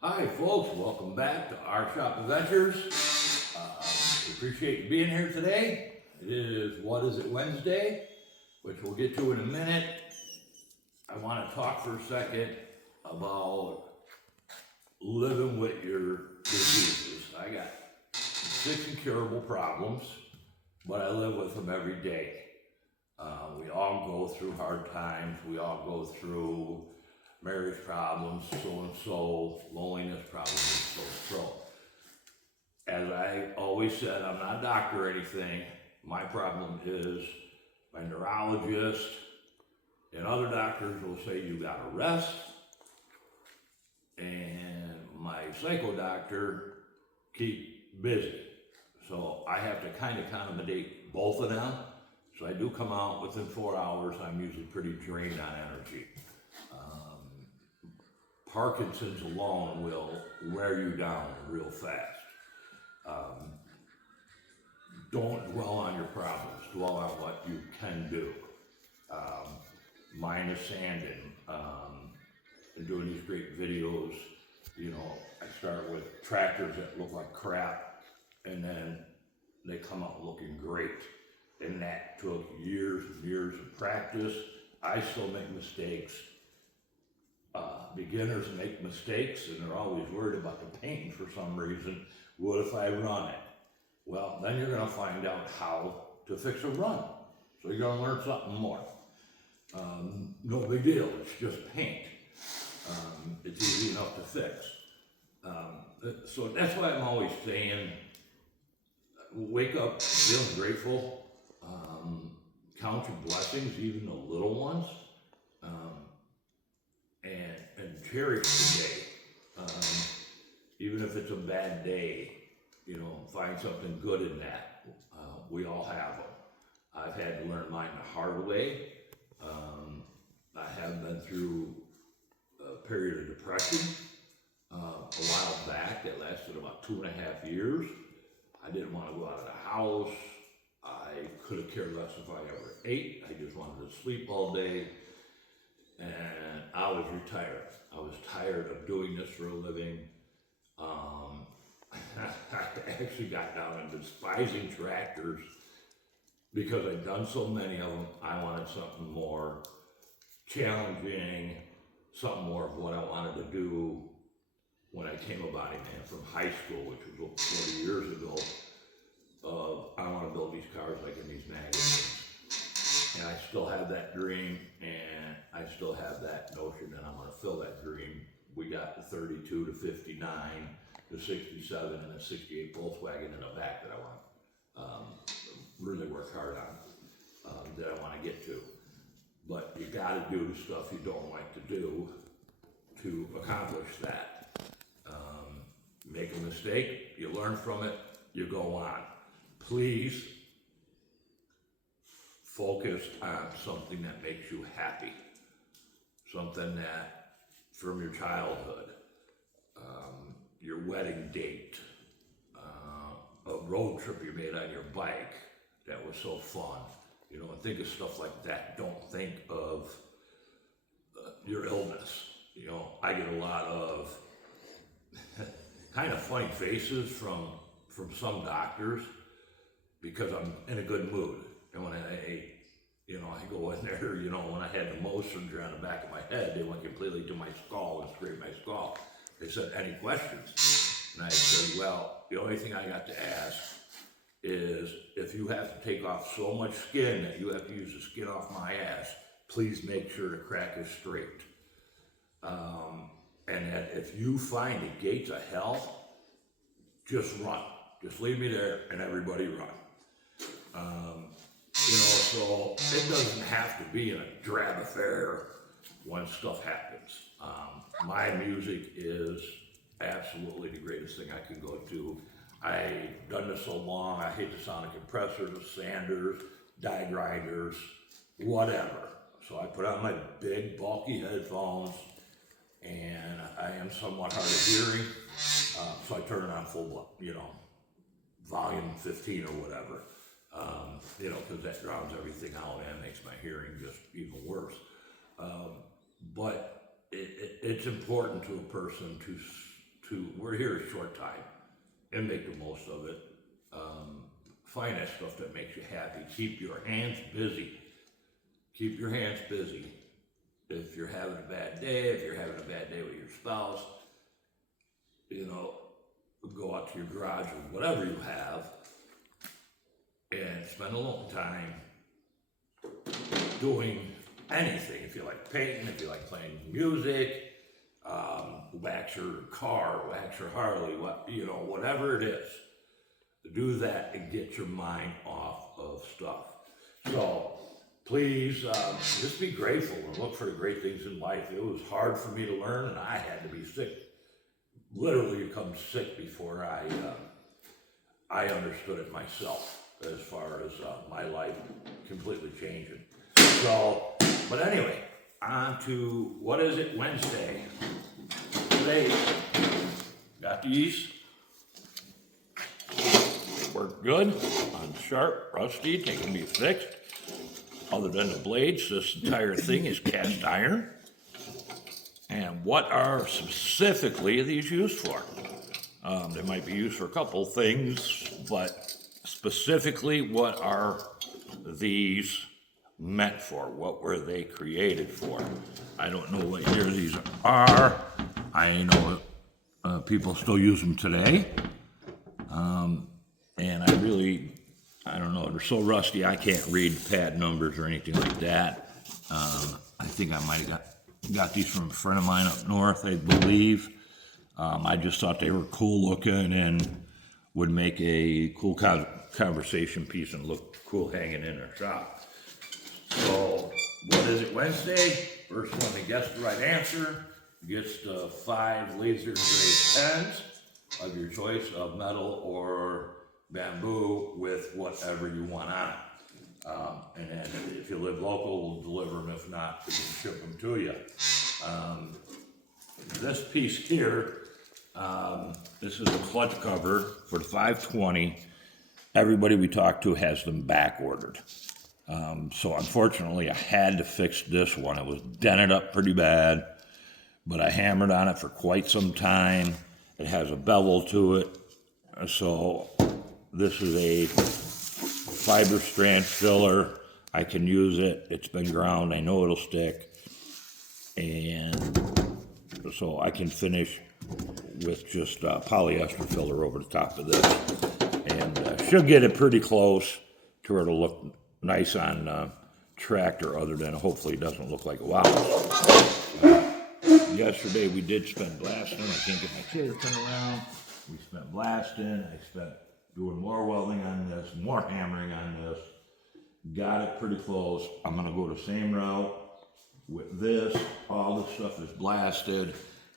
Hi, folks. Welcome back to Our Shop Adventures. We appreciate you being here today. It is, what is it, Wednesday, which we'll get to in a minute. I want to talk for a second about living with your diseases. I got 6 incurable problems, but I live with them every day. We all go through hard times. We all go through marriage problems, so, loneliness problems, so. As I always said, I'm not a doctor or anything. My problem is my neurologist and other doctors will say you gotta rest, and my psycho doctor keep busy. So I have to kind of accommodate both of them. So I do come out within 4 hours. I'm usually pretty drained on energy. Parkinson's alone will wear you down real fast. Don't dwell on your problems, dwell on what you can do. Mine is sanding, and doing these great videos. You know, I start with tractors that look like crap, and then they come out looking great. And that took years and years of practice. I still make mistakes. Beginners make mistakes, and they're always worried about the paint for some reason. What if I run it? Well, then you're gonna find out how to fix a run. So you're gonna learn something more. No big deal, it's just paint. It's easy enough to fix. So that's why I'm always saying, wake up feeling grateful, count your blessings, even the little ones, and cherish the day. Even if it's a bad day, you know, find something good in that. We all have them. I've had to learn mine the hard way. I have been through a period of depression a while back that lasted about 2.5 years. I didn't want to go out of the house. I could have cared less if I ever ate. I just wanted to sleep all day. And I was retired. I was tired of doing this for a living. I actually got down to despising tractors because I'd done so many of them. I wanted something more challenging, something more of what I wanted to do when I came a body man from high school, which was 40 years ago. I want to build these cars like in these magazines. And I still have that dream, and I still have that notion that I'm going to fill that dream. We got the 32 to 59, the 67, and the 68 Volkswagen in the back that I want really work hard on, that I want to get to. But you got to do the stuff you don't like to do to accomplish that. Make a mistake, you learn from it, you go on. Please focus on something that makes you happy, something that from your childhood, your wedding date, a road trip you made on your bike that was so fun. You know, and think of stuff like that. Don't think of your illness. You know, I get a lot of kind of funny faces from some doctors because I'm in a good mood. And when I go in there, you know, when I had the Mohs surgery on the back of my head, they went completely to my skull and scraped my skull. They said, any questions? And I said, well, the only thing I got to ask is if you have to take off so much skin that you have to use the skin off my ass, please make sure the crack is straight. And that if you find the gates of hell, just run. Just leave me there and everybody run. So it doesn't have to be in a drab affair when stuff happens. My music is absolutely the greatest thing I can go to. I've done this so long, I hate the sound of compressors, sanders, die grinders, whatever. So I put on my big bulky headphones, and I am somewhat hard of hearing, so I turn it on full, volume 15 or whatever. Because that drowns everything out and makes my hearing just even worse. But it's important to a person to we're here a short time and make the most of it. Find that stuff that makes you happy. Keep your hands busy. Keep your hands busy. If you're having a bad day, if you're having a bad day with your spouse, you know, go out to your garage or whatever you have and spend a little time doing anything. If you like painting, if you like playing music, wax your car, wax your Harley, whatever it is, do that and get your mind off of stuff. So please just be grateful and look for the great things in life. It was hard for me to learn, and I had to be sick, literally become sick before I understood it myself, as far as my life completely changing. So, but anyway, on to, what is it, Wednesday. Today, got these. Work good, on sharp, rusty, they can be fixed. Other than the blades, this entire thing is cast iron. And what are specifically these used for? They might be used for a couple things, but specifically, what are these meant for? What were they created for? I don't know what year these are. I know people still use them today. And I don't know, they're so rusty I can't read pad numbers or anything like that. I think I might have got these from a friend of mine up north, I believe. I just thought they were cool looking and would make a cool conversation piece and look cool hanging in our shop. So, what is it, Wednesday? First one to guess the right answer gets the 5 laser engraved pens of your choice of metal or bamboo with whatever you want on it. And then if you live local, we'll deliver them. If not, we can ship them to you. This piece here, this is a clutch cover for the 520. Everybody we talk to has them back ordered. So unfortunately, I had to fix this one. It was dented up pretty bad, but I hammered on it for quite some time. It has a bevel to it. So this is a fiber strand filler. I can use it. It's been ground. I know it'll stick. And so I can finish with just polyester filler over the top of this. And she'll get it pretty close to where it'll look nice on tractor, other than hopefully it doesn't look like a wow. Yesterday we did spend blasting. I can't get my chair to turn around. We spent blasting. I spent doing more welding on this, more hammering on this. Got it pretty close. I'm gonna go the same route with this. All this stuff is blasted.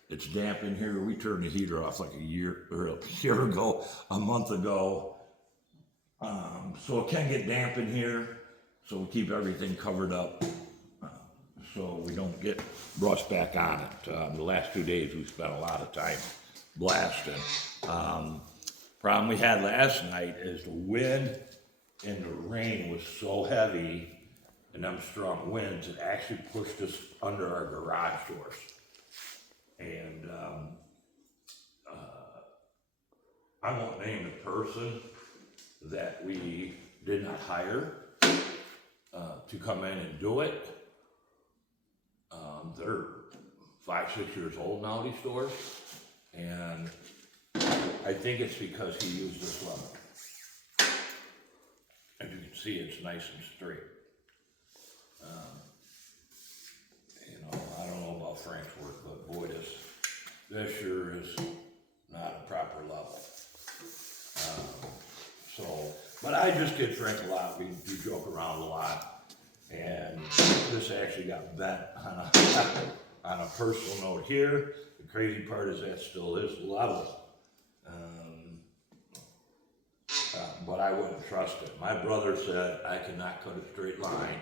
It's damp in here. We turned the heater off like a month ago. So it can get damp in here. So we keep everything covered up so we don't get rust back on it. The last 2 days we spent a lot of time blasting. Problem we had last night is the wind and the rain was so heavy, and them strong winds, it actually pushed us under our garage doors. And I won't name the person that we did not hire to come in and do it. They're 5-6 years old now, these doors, and I think it's because he used this level. As you can see, it's nice and straight. I don't know about Frank's work, but boy, this sure is not a proper level. But I just kid Frank a lot. We do joke around a lot, and this actually got bent on a personal note here. The crazy part is that still is level. But I wouldn't trust it. My brother said I cannot cut a straight line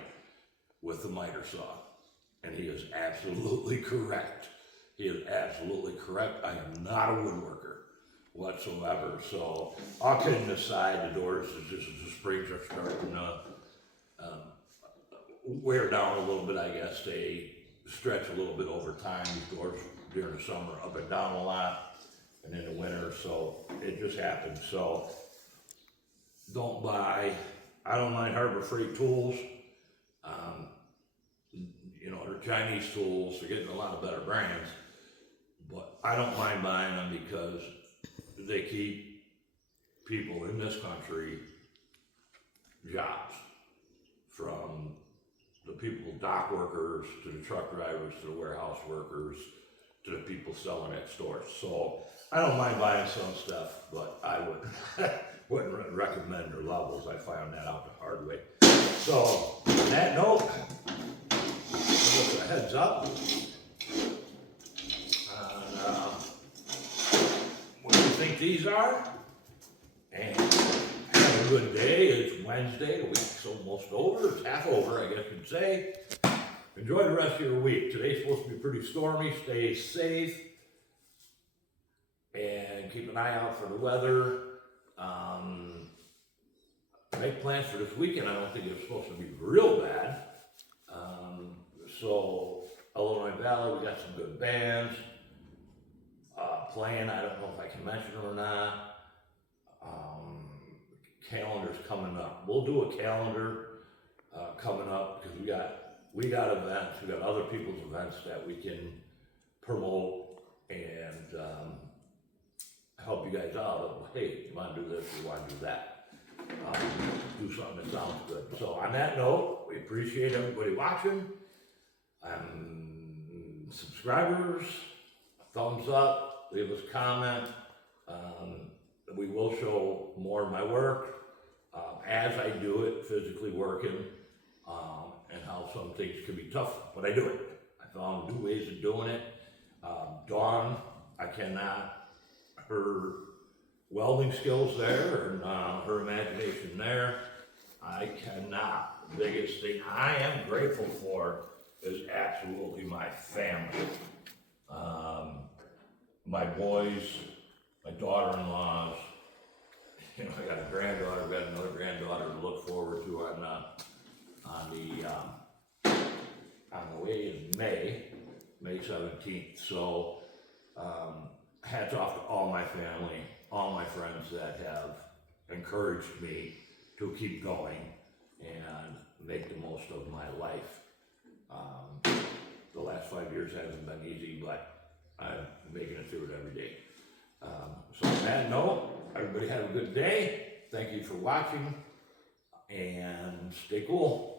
with the miter saw. And he is absolutely correct. He is absolutely correct. I am not a woodworker whatsoever. So all kidding aside, the doors, the springs are starting to wear down a little bit, I guess. They stretch a little bit over time. These doors during the summer up and down a lot. and in the winter, so it just happens. So don't buy, I don't mind Harbor Freight tools. You know, they're Chinese tools, they're getting a lot of better brands, but I don't mind buying them because they keep people in this country jobs, from the people, dock workers, to the truck drivers, to the warehouse workers, to the people selling at stores. So I don't mind buying some stuff, but I wouldn't recommend their levels. I found that out the hard way. So on that note, just a heads up. What do you think these are? And have a good day. It's Wednesday. The week's almost over. It's half over, I guess you'd say. Enjoy the rest of your week. Today's supposed to be pretty stormy. Stay safe. And keep an eye out for the weather. Make plans for this weekend. I don't think it's supposed to be real bad. So, Illinois Valley, we got some good bands playing. I don't know if I can mention them or not. Calendar's coming up. We'll do a calendar coming up because we got events. We got other people's events that we can promote and help you guys out. Hey, you want to do this? You want to do that? Do something that sounds good. So on that note, we appreciate everybody watching. Subscribers, thumbs up, leave us a comment. We will show more of my work as I do it, physically working, and how some things can be tough, but I do it. I found new ways of doing it. Dawn, I cannot, her welding skills there, and her imagination there, I cannot. The biggest thing I am grateful for is absolutely my family. My boys, my daughter-in-laws, you know, I got a granddaughter, I've got another granddaughter to look forward to on the way in May 17th. So, hats off to all my family, all my friends that have encouraged me to keep going and make the most of my life. The last 5 years hasn't been easy, but I'm making it through it every day. So on that note, everybody have a good day. Thank you for watching, and stay cool.